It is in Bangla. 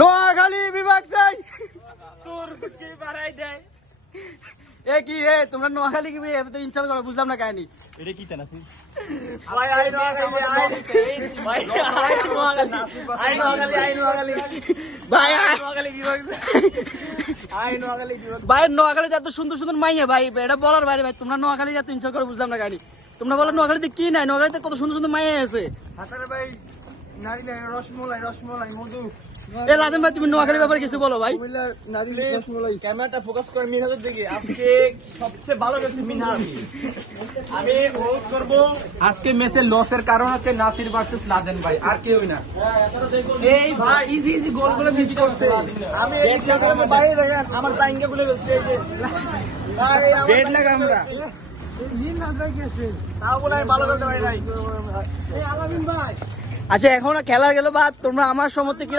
নোয়াখালী বিভাগ চাই। তোর কি বাড়াই দেয় এ কি এ তোমরা নোয়াখালী কি এত ইনসাল্ট করো, বুঝলাম না কাহিনী। এটা কি তেনা ভাই আই নোয়াখালীতে এত সুন্দর সুন্দর মাইয়া ভাই, এটা বলার বাইরে ভাই। তোমরা নোয়াখালী এত ইনসাল্ট করো, বুঝলাম না কাহিনী। তোমরা বলো নোয়াখালীতে কি নাই, নোয়াখালীতে কত সুন্দর সুন্দর মাইয়া আছে। ভাই নারী নাই, রসমলাই রসমলাই মধু। এ লাদেম ভাই, তুমি নোয়াখালীর ব্যাপারে কিছু বলো ভাই। ক্যামেরাটা ফোকাস করে মিনহাজের দিকে। আজকে সবচেয়ে ভালো গেছে মিনহাজ। আমি অনুরোধ করবো, আজকে ম্যাচের লসের কারণ হচ্ছে নাসির ভার্সেস লাদেন ভাই, আর কেউই না। এই ভাই ইজি ইজি গোল গুলো মিস করছে। আমি এই জায়গায় বাইরে দেখেন আমার টাইমকে বলে বলছি, এই যে বেড লাগা আমরা তাও বলে আমি ভালো করতে পারি নাই। আচ্ছা এখন খেলা গেল বা তোমরা আমার সমর্থে কি